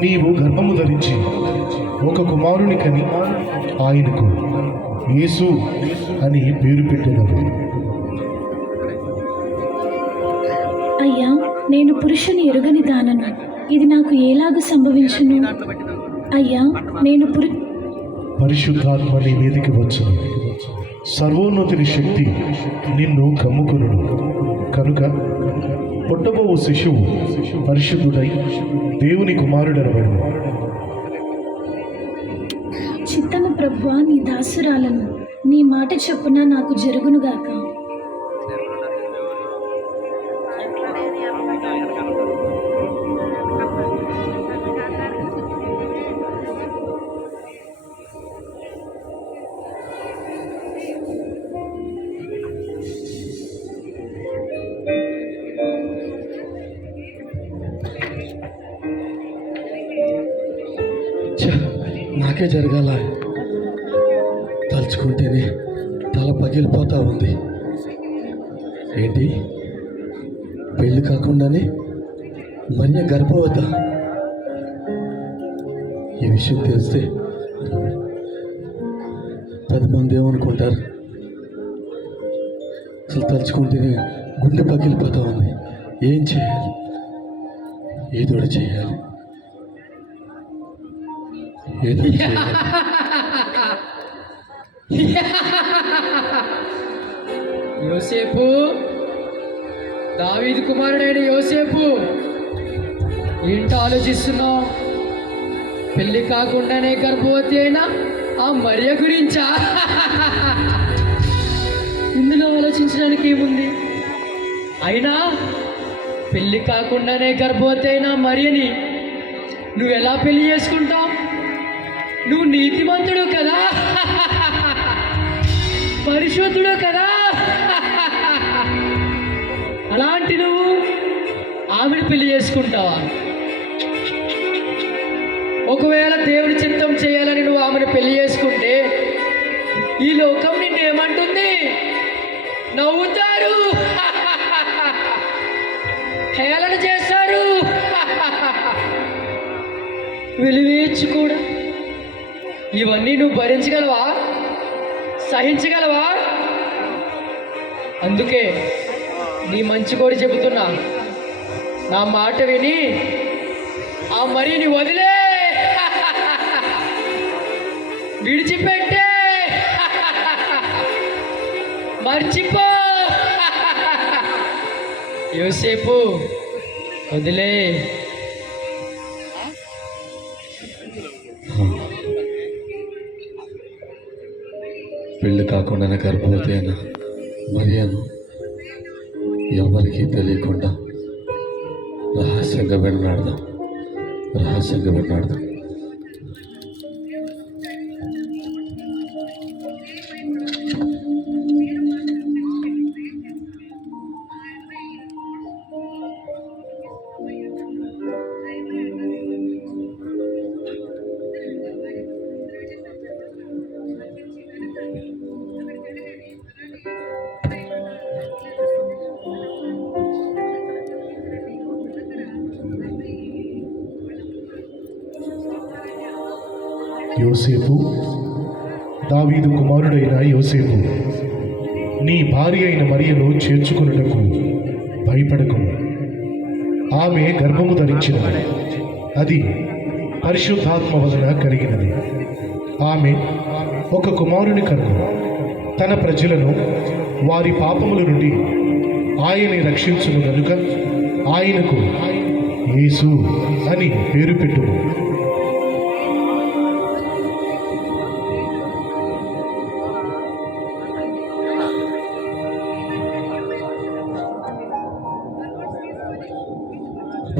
నీవు గర్భము ధరించి ఒక కుమారుని కని ఆయనకు యేసు అని పేరు పెట్టెదవు. అయ్యా, నేను పురుషుని ఎరుగని దానను, ఇది నాకు ఎలాగ సంభవించును? అయ్యా, నేను పరిశుద్ధాత్మ నీ మీదికి వచ్చును, సర్వోన్నతుని శక్తి నిన్ను కమ్ముకొను. కనుక పుట్టబోవు శిశువు పరిశుద్ధుడై దేవుని కుమారుడనబడును. చిత్తము ప్రభువా, నీ దాసురాలను, నీ మాట చొప్పున నాకు జరుగునుగాక. నాకే జరగాల, తలుచుకుంటేనే తల పగిలిపోతా ఉంది. ఏంటి, పెళ్ళి కాకుండానే మరియ గర్భవత? ఈ విషయం తెలిస్తే 10 మంది ఏమనుకుంటారు? అసలు తలుచుకుంటేనే గుండె పగిలిపోతా ఉంది. ఏం చేయాలి? ఏదో చేయాలి. యోసేపు, దావీదు కుమారుడైన యోసేపు, ఏంటో ఆలోచిస్తున్నావు? పెళ్లి కాకుండానే గర్భవతి అయినా ఆ మరియ గురించా? ఇందులో ఆలోచించడానికి ఏముంది? అయినా పెళ్లి కాకుండానే గర్భవతి అయిన మరియని నువ్వు ఎలా పెళ్లి చేసుకుంటావు? నువ్వు నీతిమంతుడు కదా, పరిశుద్ధుడు కదా. అలాంటి నువ్వు ఆమెను పెళ్లి చేసుకుంటావా? ఒకవేళ దేవుడి చిత్తం చేయాలని నువ్వు ఆమెను పెళ్లి చేసుకుంటే ఈ లోకం నిన్నేమంటుంది? నవ్వుతారు, హేళన చేస్తారు, వెలివేచ్చు కూడా. ఇవన్నీ నువ్వు భరించగలవా? సహించగలవా? అందుకే నీ మంచి కోరి చెబుతున్నా, నా మాట విని ఆ మరియని వదిలే, విడిచిపెట్టే, మర్చిపో. యోసేపు, వదిలే. పెళ్ళి కాకుండానే గర్భవతి అయిన మరియను ఎవరికీ తెలియకుండా రహస్యంగా వెన్నాడదాం. యోసేపు, దావీదు కుమారుడైన యోసేపు, నీ భార్య అయిన మరియను చేర్చుకొనుటకు భయపడకుము. ఆమె గర్భము ధరించినది, అది పరిశుద్ధాత్మ వలన కలిగినది. ఆమె ఒక కుమారుని కనుక తన ప్రజలను వారి పాపముల నుండి ఆయన్ని రక్షించును గనుక ఆయనకు యేసు అని పేరు పెట్టుము.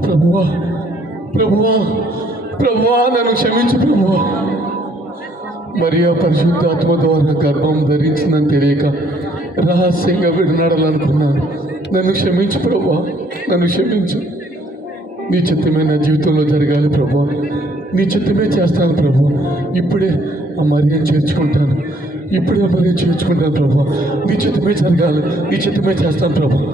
ప్రభువా, ప్రభువా, ప్రభువా, నన్ను క్షమించు ప్రభువా. మరియా పరిశుద్ధాత్మ ద్వారా గర్భం ధరించిందని తెలియక రహస్యంగా విడనాడాలనుకున్నాను. నన్ను క్షమించు ప్రభువా, నన్ను క్షమించు. నీ చిత్తమే నా జీవితంలో జరగాలి ప్రభువా. నీ చిత్తమే చేస్తాను ప్రభువా. ఇప్పుడే ఆ మరియను చేర్చుకుంటాను, ఇప్పుడే ఆ మరియను చేర్చుకుంటాను ప్రభువా. నీ చిత్తమే జరగాలి, నీ చిత్తమే చేస్తాను ప్రభువా.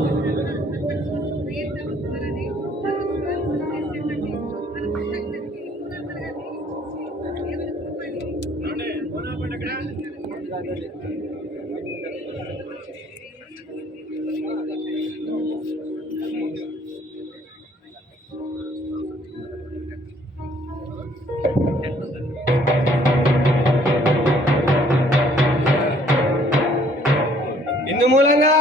ఇందు మూలంగా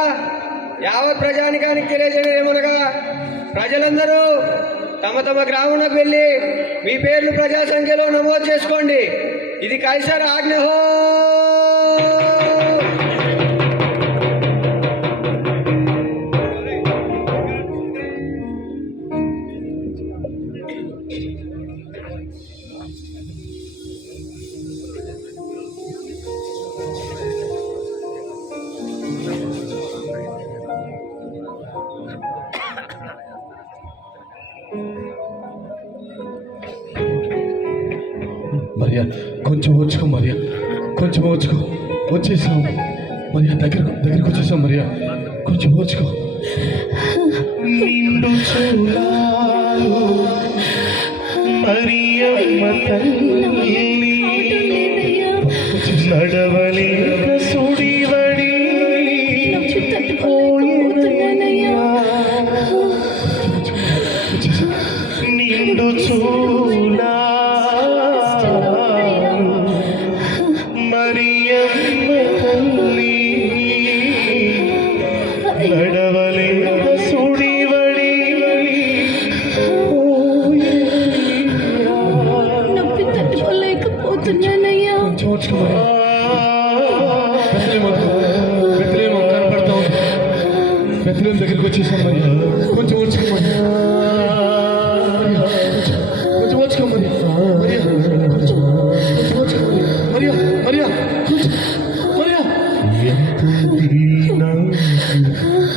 యావత్ ప్రజానికానికి తెలియజేయమనగా ప్రజలందరూ తమ తమ గ్రామంలోకి వెళ్ళి మీ పేర్లు ప్రజా సంఖ్యలో నమోదు చేసుకోండి. ఇది కైసర్ ఆజ్ఞ హో. మరియా కొంచెం వచ్చుకో, మరియా కొంచెం వచ్చుకో. వచ్చేసాం మరియా, దగ్గరకు వచ్చేసాం మరియా, కొంచెం వచ్చుకో. నిండు చూడాలు మరియమ్మ తల్లి నడవలేక సుడివడి నిండు చూడా మరియమ్మ తల్లి నడవలేక సుడివడి నొప్పి తట్టుకోలేకపోతున్నానయ్యా. కొంచెం వచ్చుకో బెత్లెహేము కనపడతా ఉంది. బెత్లెహేము దగ్గరికి వచ్చేసాం మరియా, కొంచెం వచ్చుకో మరియా, కొంచెం వచ్చుకో మరియా, మరియా కొంచెం వచ్చుకో మరియా, మరియా కొంచెం మరియా. ఎంత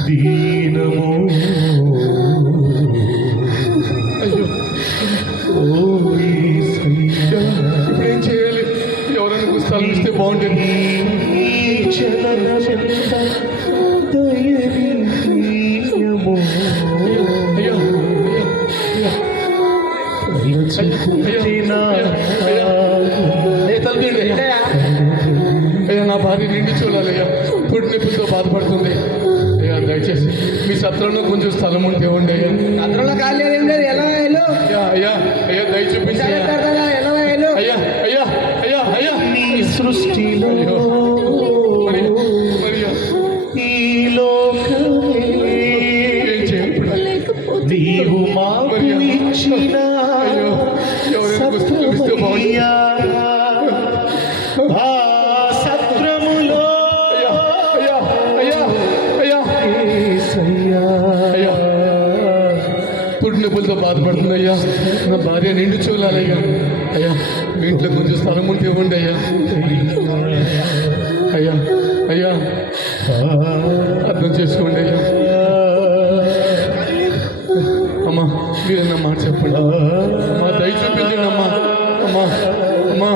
దీనము అయ్యో ఓ యేసయ్యా, ఇప్పుడు ఏం చేయాలి? ఎవరైనా స్థలం ఇస్తే బాగుంటుంది. ఈ చలనమెంత దయనీయము అయ్యో తలచుకుంటినా తల్లి అయ్యా, నా భార్య నిండి చూడాలయ్యా, పుట్టి నొప్పితో బాధపడుతుంది అయ్యా. దయచేసి మీ సత్రంలో కొంచెం స్థలం ఉంటే ఇవ్వండి అయ్యా. సత్రంలో ఖాళీ ఏం లేదు. ఎలా వెళ్ళు అయ్యా అయ్యా అయ్యా, దయ చూపించి అయ్యా. ఎలా వెళ్ళు. అయ్యా అయ్యా అయ్యా అయ్యా నీ సృష్టిలో అయ్యో మరియా, మరియా ఈ లోకమే ఏం చేయాలి ఇప్పుడు? నీవు మాకు ఇచ్చిన అయ్యో, ఎవరైనా పుస్తకం ఇస్తే బాగుంటుంది. సత్రమయ్యా. ఆ సత్రములో అయ్యా అయ్యా అయ్యా అయ్యా యేసయ్యా. అయ్యా, పుట్టి నొప్పులతో బాధపడుతుంది అయ్యా. నా భార్య నిండు చూడాలయ్యా. అయ్యా, మీ ఇంట్లో కొంచెం స్థలం ఉంటే ఇవ్వండి అయ్యా. అయ్యా అయ్యా, అర్థం చేసుకోండి అయ్యా. అమ్మా, మీరు నా మాట చెప్పండి అమ్మా, దయ చూపించండి అమ్మా. అమ్మా అమ్మా,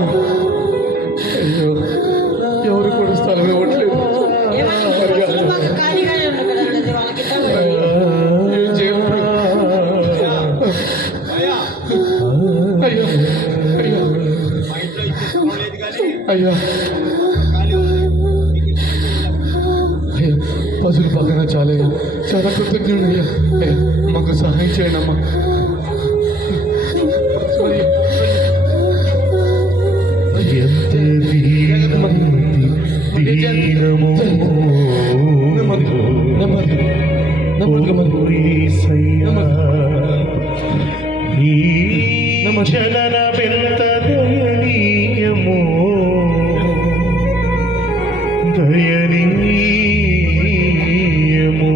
అయ్యో, ఎవరు కూడా స్థలం ఇవ్వట్లేదు. ఏం చేయాలి? అయ్యా అయ్యా అయ్యా అయ్యా, పశువుల పక్కన చాలయ్యా, చాలా కృతజ్ఞుడు అయ్యా. అయ్యా, మాకు సహాయం చేయండి అమ్మా. ఎంత దీనము ఓ యేసయ్యా. నీ జననమెంత దయనీయము దయనీయము.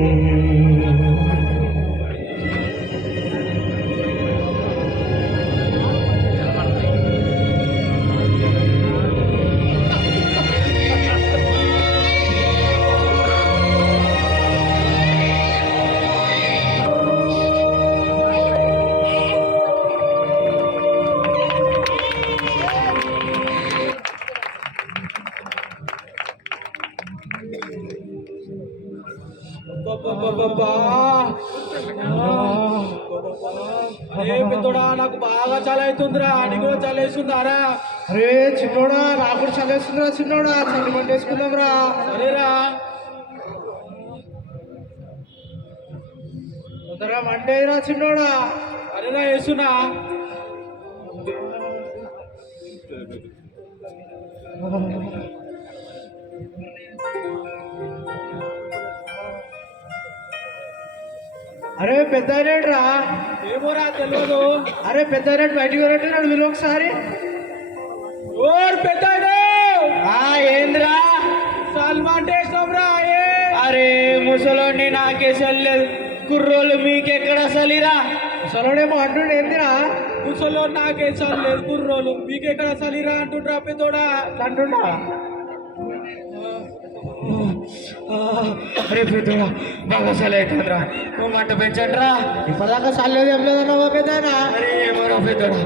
అవుతుందిరా నీకు కూడా చల్లేస్తుందారా అరే చిన్నోడా నాకు కూడా చల్లేస్తుందిరా చిన్నోడా చల్లి మంట వేసుకుందాం రా సరేరా తొందరగా మంటేరా చిన్నోడా సరేరా వేస్తున్నా అరే పెద్ద రా ఏమోరా తెలియదు అరే పెద్ద బయటికి వెళ్ళట్టున్నాడు మీరు ఒకసారి ఓర్ పెద్ద ఏంద్రా సల్మాన్ టేస్టరా అరే ముసలోని నాకే చల్లేదు కుర్రోళ్ళు మీకెక్కడ చలిరా ముసలోడేమో అంటుండే ఏందిరా ముసలో నాకే చల్లేదు కుర్రోలు మీకెక్కడ చలిరా అంటుండ్రా పెద్దోడా అంటుండా అరే పెద్దోడా బాగా చలి అవుతుందిరా నువ్వు మంట పెంచండిరా ఇప్పటిదాకా చల్లేదు ఏం లేదన్నావా పెద్దనా అరే ఏమోరా పెద్దోడా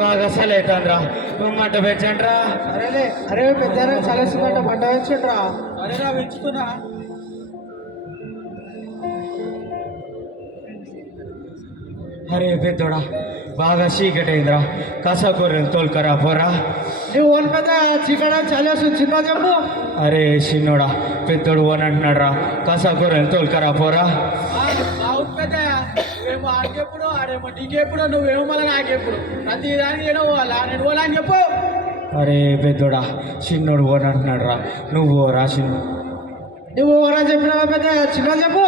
బాగా చలి అవుతుందిరా నువ్వు మంట పెంచండిరా సరేలే అరే పెద్ద చలేస్తుందంట మంట పెంచండిరా సరేరా పెంచుతున్నా అరే పెద్దోడా బాగా చీకటి అయిందిరా కసకూరని తోలుకరా పోరా నువ్వు ఓన్ పెద్ద చీకట చలేసు చిన్న చెప్పు అరే చిన్నోడా పెద్దోడు ఓన్ అంటున్నాడు రా కసకూరని తోలుకరా పోరా అవును పెద్ద నువ్వేమో ఆడికెప్పుడు ఆడేమో నీకెప్పుడు నువ్వేమో మళ్ళీ నాకెప్పుడు ప్రతి దానికి నేను పోవాలా నేను పోలా అని చెప్పు అరే పెద్దోడా చిన్నోడు ఓన్ అంటున్నాడు రా నువ్వు రా చిన్న నువ్వు ఓరా చెప్పినావా పెద్ద చిన్న చెప్పు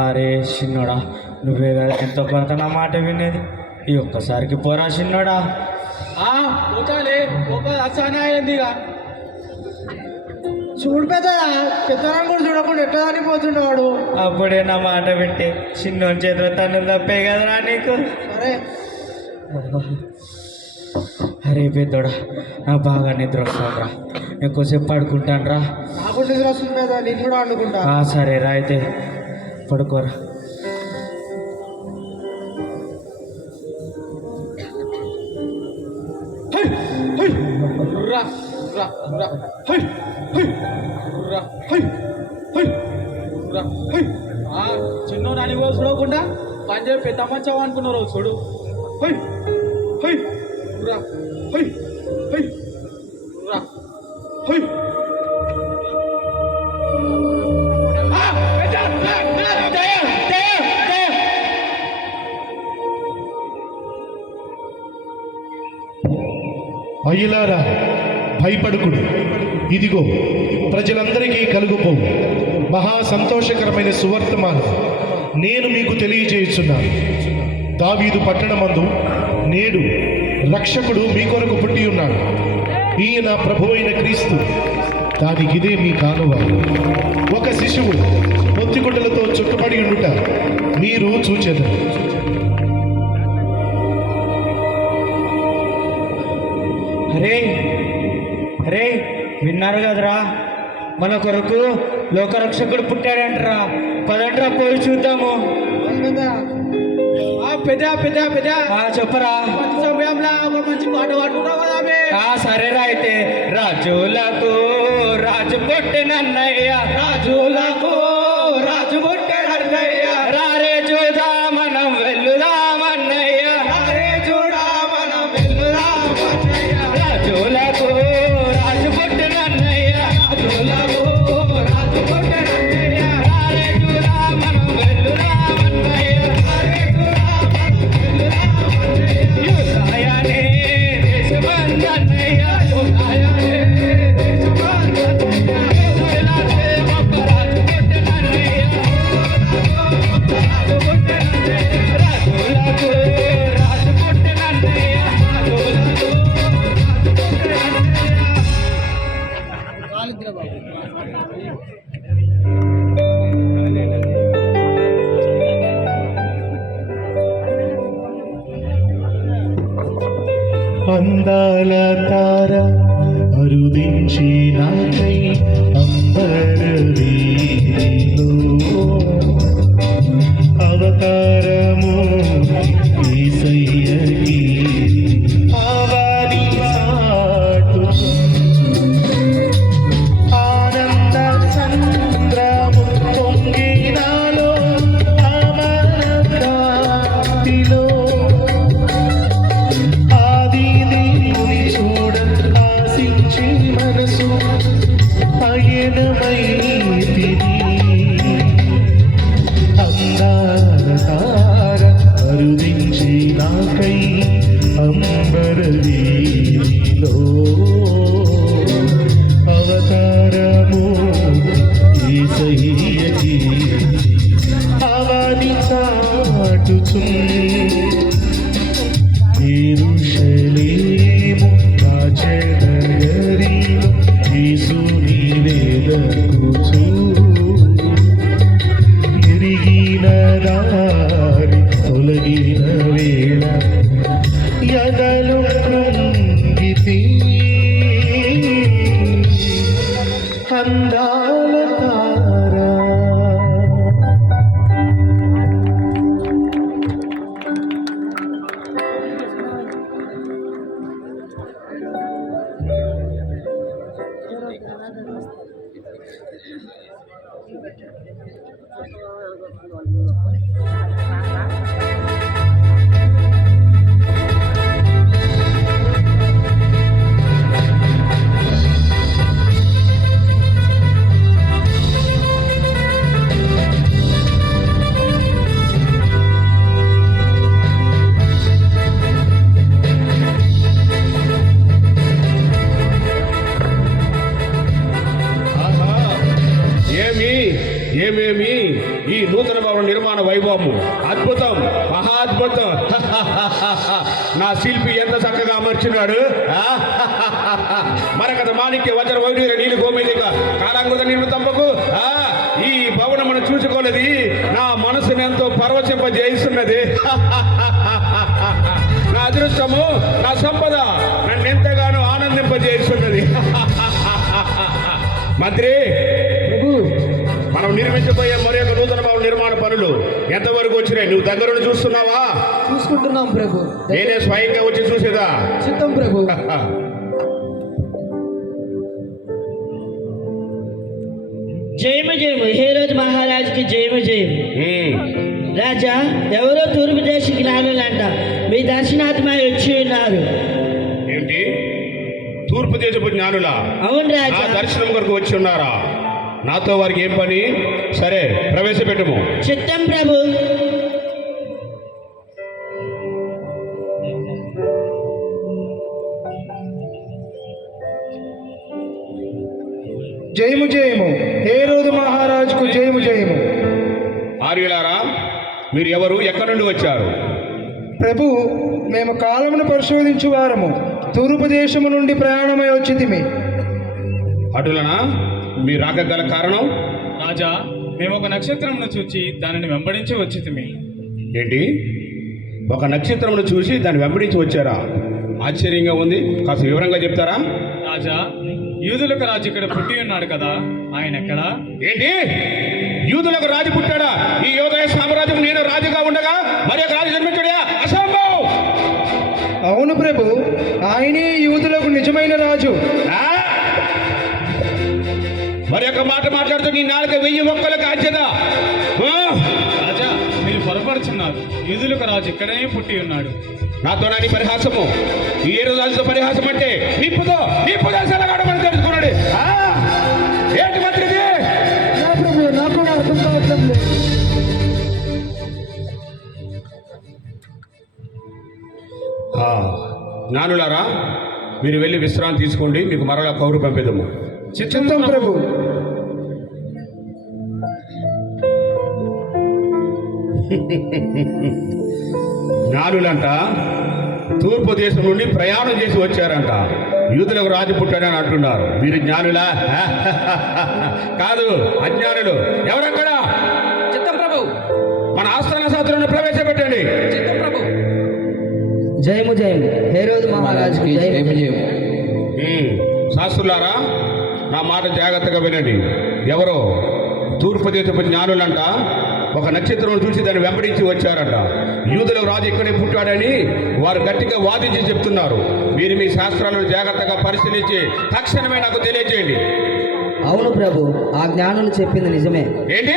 అరే చిన్నోడా నువ్వే కదా ఎంతో కొంత నా మాట వినేది ఈ ఒక్కసారికి పోరా చిన్నోడా పోతాలే ఒక అసహన అయిందిగా చూడు పెద్ద పెద్దవాళ్ళని కూడా చూడకుండా ఎట్లా అని పోతుండేవాడు అప్పుడే నా మాట వింటే చిన్నోని చేతిలో తను తప్పే కదరా నీకు సరే అరే పెద్దోడా నాకు బాగా నిద్ర వస్తుందిరా ఎక్కువసేపు పడుకుంటాను రా నాకు నిద్ర వస్తుంది కదా నేను కూడా వండుకుంటా సరే రా అయితే పడుకోరా చిన్న నాని కూడా చూడకుండా పంజాబ్ పెద్ద మంచం అనుకున్నారు చూడు అయ్యలారా భయపడుకుడు ఇదిగో ప్రజలందరికీ కలుగుపో మహా సంతోషకరమైన సువర్తమానం నేను మీకు తెలియజేయుచున్నాను. దావీదు పట్టణమందు నేడు రక్షకుడు మీ కొరకు పుట్టి ఉన్నాడు. ఈయన ప్రభువైన క్రీస్తు. దానికిదే మీ కానువ. ఒక శిశువు పొత్తిగుడ్డలతో చుట్టుపడి ఉండుట మీరు చూచెదరు. అరే అరే విన్నారు కదరా మన కొరకు లోకరక్షకుడు పుట్టాడంటరా పదంట్రా పోయి చూద్దాము పెద్ద పెద్ద పెద్ద చెప్పరా సమయంలో ఒక మంచి పాట పాడుకుంటావు కదా సరేరా అయితే రాజులకు రాజు పుట్టినన్నయ్య రాజులకు రాజు పుట్టినన్నయ్య రారే చూదా మనం వెళ్ళుదామన్నయ్య రారే చూడా మనం వెళ్ళుదామన్నయ్య రాజులకు రాజు పుట్టినన్నయ్య రాజులకు రాజు పుట్టినన్నయ్య రారే చూడా మనం వెళ్ళుదామన్నయ్య రారే చూడా మనం వెళ్ళుదామన్నయ్య యుద్ధయానే దేశబంధన్నయ్య యుద్ధయానే దేశబంధన్నయ్య యుద్ధయానే రాజు పుట్టినన్నయ్య రాజు పుట్టినన్నయ్య రాజులకు రాజు పుట్టినన్నయ్య రాజులకు అందాల తార అరుదించి నాకై అంబరవీలో అవతారము యేసయ్యకి ఆవాది సాటు ఆనంద చంద్రము పొంగినాలో అమరకాంతిలో అంబరవీలో అవతారము యేసయ్యకి అవని చాటుచున్ యెరూషలేము రాజనగరిలో యేసుని వెదకుచు ఎరిగిన దారి తొలగిన వేళ ఎదలు కృంగితి అందాల తారా ఏమేమి ఈ నూతన భవన నిర్మాణ వైభవము అద్భుతం, మహాద్భుతం. నా శిల్పి ఎంత చక్కగా అమర్చినాడు. మరకత మాణిక్య వజ్ర వైడూర్య నీలి గోమేదిక కాలాంగుత నిర్మితంపకు ఈ భవనమును చూసుకోలేది నా మనసుని ఎంతో పరవశింపజేస్తున్నది. నా అదృష్టము, నా సంపద నన్ను ఎంతగానో ఆనందింపజేస్తున్నది. మంత్రి, మనం నిర్మించబోయే మరి యొక్క నూతన భవన నిర్మాణ పనులు ఎంతవరకు వచ్చినాయి? నువ్వు దగ్గరుండి చూస్తున్నావా? చూసుకుంటున్నాం ప్రభు. నేనే స్వయంగా వచ్చి చూసేదా? చిత్తం ప్రభు. జయము జయము హేరోదు మహారాజుకి జయము జయము. రాజా, ఎవరో తూర్పు దేశ జ్ఞానులంట మీ దర్శనాత్మై వచ్చి ఉన్నారు. ఏంటి? తూర్పు దేశపు జ్ఞానులా? అవును రాజా. దర్శనం కొరకు వచ్చి ఉన్నారా? నాతో వారికి ఏం పని? సరే, ప్రవేశపెట్టుము. చిత్తం ప్రభు. జయము జయము హేరోదు మహారాజుకు జయము జయము. ఆర్యులారా, మీరు ఎవరు? ఎక్కడి నుండి వచ్చారు? ప్రభు, మేము కాలమును పరిశోధించు వారము తూర్పు దేశము నుండి ప్రయాణమై వచ్చితిమి. అటులనా? మీరు రాక గల కారణం? రాజా, మేము ఒక నక్షత్రమును చూచి దానిని వెంబడించి వచ్చితిమి. ఏంటి? ఒక నక్షత్రమును చూసి దాన్ని వెంబడించి వచ్చారా? ఆశ్చర్యంగా ఉంది. కాస్త వివరంగా చెప్తారా? రాజా, యూదులకు రాజు ఇక్కడ పుట్టి ఉన్నాడు కదా, ఆయన ఎక్కడా? ఏంటి? యూదులకు రాజు పుట్టాడా? ఈ యోదయ సామ్రాజ్యం నేను రాజుగా ఉండగా మరి ఒక రాజు జన్మించాడా? అసంభవం. అవును ప్రభు, ఆయనే యూదులకు నిజమైన రాజు. మరి ఒక మాట మాట్లాడుతూ నీ నాలుక 1000 మొక్కలకు ఆజ్యత. రాజా, మీరు పొరపడుచున్నారు. యూదులకు రాజు ఇక్కడనే పుట్టి ఉన్నాడు. నాతో నాని పరిహాసము. ఈ ఏడు రాజుతో పరిహాసం అంటే నిప్పుతో సెలగాడమని తెలుసుకున్నాడు. ఏంటి మంత్రిది? నాకు కూడా అర్థం కావట్లేదు. జ్ఞానులారా, మీరు వెళ్ళి విశ్రాంతి తీసుకోండి. మీకు మరలా కౌరు పంపేదము. చిత్తం ప్రభు. జ్ఞానులంట తూర్పు దేశం నుండి ప్రయాణం చేసి వచ్చారంట. యూదులకు రాజు పుట్టాడని అంటున్నారు. మీరు జ్ఞానులా? కాదు, అజ్ఞానులు. ఎవరక్కడ? చిత్తం ప్రభు. మన ఆస్థాన శాస్త్రంలో ప్రవేశపెట్టండి. చిత్తం ప్రభు. జయము జయము హేరోదు మహారాజుకి జయము జయము. శాస్త్రులారా, నా మాట జాగ్రత్తగా వినండి. ఎవరో తూర్పు దేశపు జ్ఞానులంట ఒక నక్షత్రం చూసి దాన్ని వెంబడించి వచ్చారంట. యూదుల రాజు ఇక్కడే పుట్టాడని వారు గట్టిగా వాదించి చెప్తున్నారు. మీరు మీ శాస్త్రాలను జాగ్రత్తగా పరిశీలించి తక్షణమే నాకు తెలియజేయండి. అవును ప్రభు, ఆ జ్ఞానులు చెప్పింది నిజమే. ఏంటి?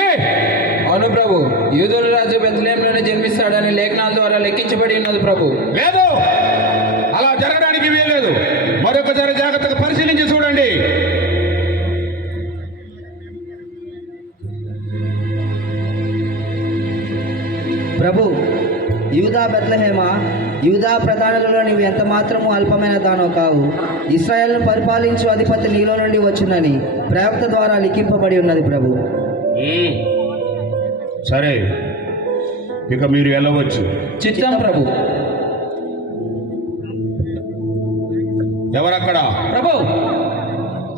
అవును ప్రభు, యూదుల రాజు బెత్లెహేంలోనే జన్మిస్తాడని లేఖనాల ద్వారా లెక్కించబడి ఉన్నది ప్రభు. లేదు, అలా జరగడానికి వీల్లేదు. మరొకసారి జాగ్రత్తగా పరిశీలించి చూడండి. ప్రభు, యూదా బెత్లెహేమ, యూదా ప్రధానులలో నీవు ఎంత మాత్రము అల్పమైన దానో కావు. ఇశ్రాయేలును పరిపాలించు అధిపతి నీలో నుండి వచ్చునని ప్రవక్త ద్వారా లిఖింపబడి ఉన్నది ప్రభు. సరే, ఇక మీరు వెళ్ళవచ్చు. చిత్తం ప్రభు. ఎవరక్కడ? ప్రభు.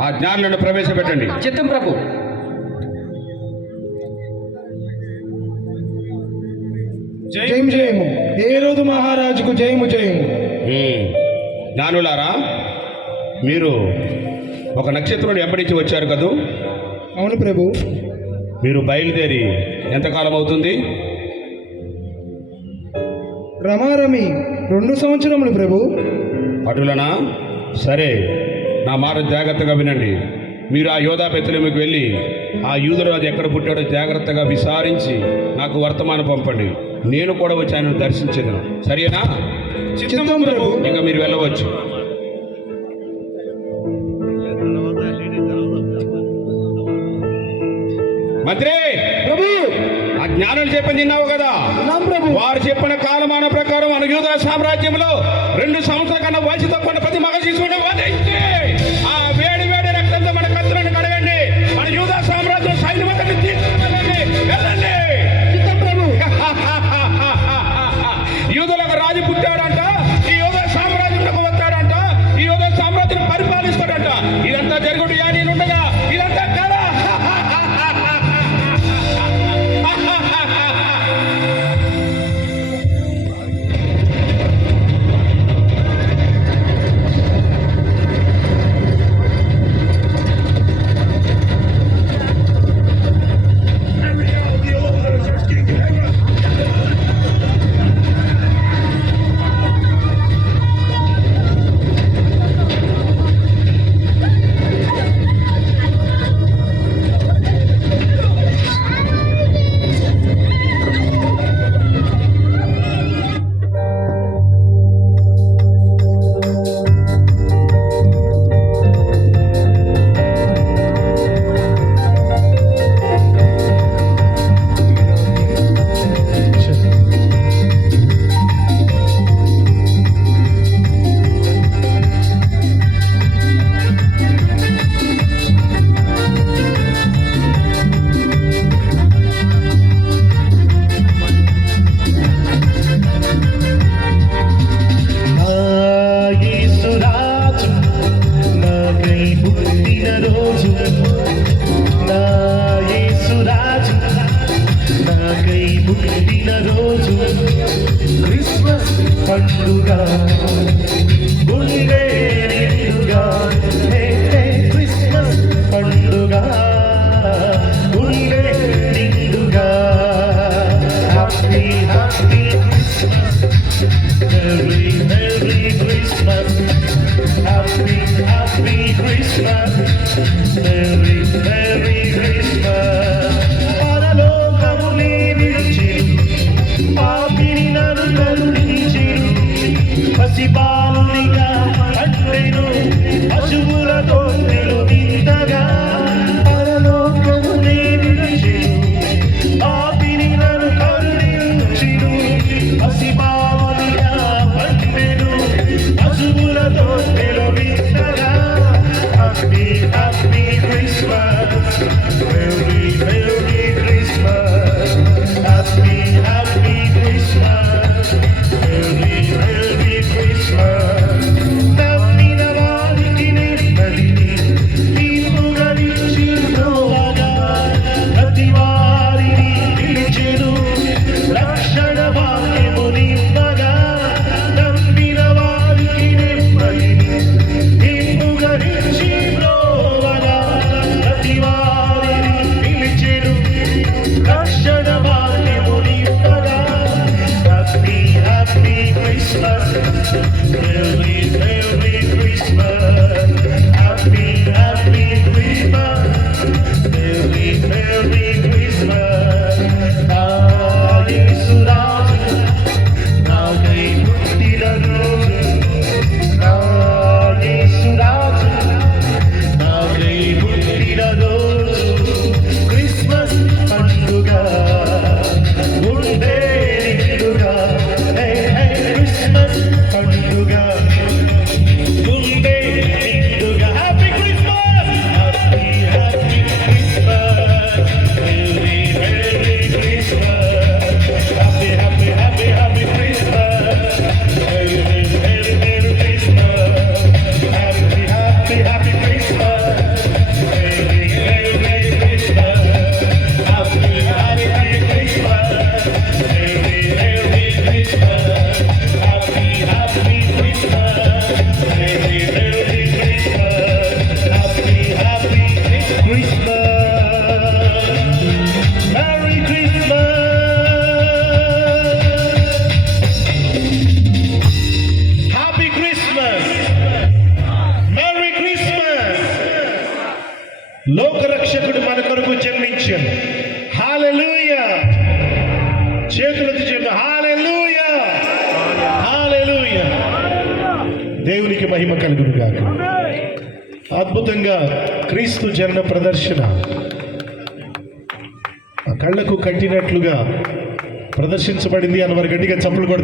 ఆ జ్ఞానులను ప్రవేశపెట్టండి. చిత్తం ప్రభు. జయము జయము హేరోదు మహారాజుకు జయము జయము. జ్ఞానులారా, మీరు ఒక నక్షత్రం వెంబడించి వచ్చారు కదూ? అవును ప్రభు. మీరు బయలుదేరి ఎంతకాలం అవుతుంది? రమారమి 2 సంవత్సరములు ప్రభు. అటులనా? సరే, నా మాట జాగ్రత్తగా వినండి. మీరు ఆ యోధా బెత్లెహేముకు వెళ్ళి ఆ యూదురాజు ఎక్కడ పుట్టాడో జాగ్రత్తగా విచారించి నాకు వర్తమానం పంపండి. నేను కూడా వచ్చి ఆయన దర్శించను. సరేనా? చిత్తం ప్రభు. ఇంకా మీరు వెళ్ళవచ్చు. మంత్రి ప్రభు. ఆ జ్ఞానులు చెప్పని తిన్నావు కదా? వారు చెప్పిన కాలమాన ప్రకారం మన యూదా సామ్రాజ్యంలో 2 సంవత్సరాల కన్నా వయసు తక్కువ ప్రతి మగ శిశువుని వధించి ఆ వేడి వేడి రక్తంతో మన కత్తులను కడగండి. మన యూదా సామ్రాజ్యం సైన్యమంతని తీసుకువెళ్ళండి. వెళ్ళండి. యూదులకు రాజు పుట్టాడంట. ఈ యూదా సామ్రాజ్యంలోకి వస్తాడంట. ఈ యూదా సామ్రాజ్యం పరిపాలిస్తాడంట. ఇదంతా జరుగుడు నేనుండగా ఇదంతా కదా. లోకరక్షకుడు మన కొరకు జన్మించాడు. హల్లెలూయా. చేతులెత్తి చెప్పండి హల్లెలూయా, హల్లెలూయా. దేవునికి మహిమ కలుగును గాక. అద్భుతంగా క్రీస్తు జనన ప్రదర్శన కళ్ళకు కట్టినట్లుగా ప్రదర్శించబడింది అని వారు గట్టిగా చప్పులు కొడతారు.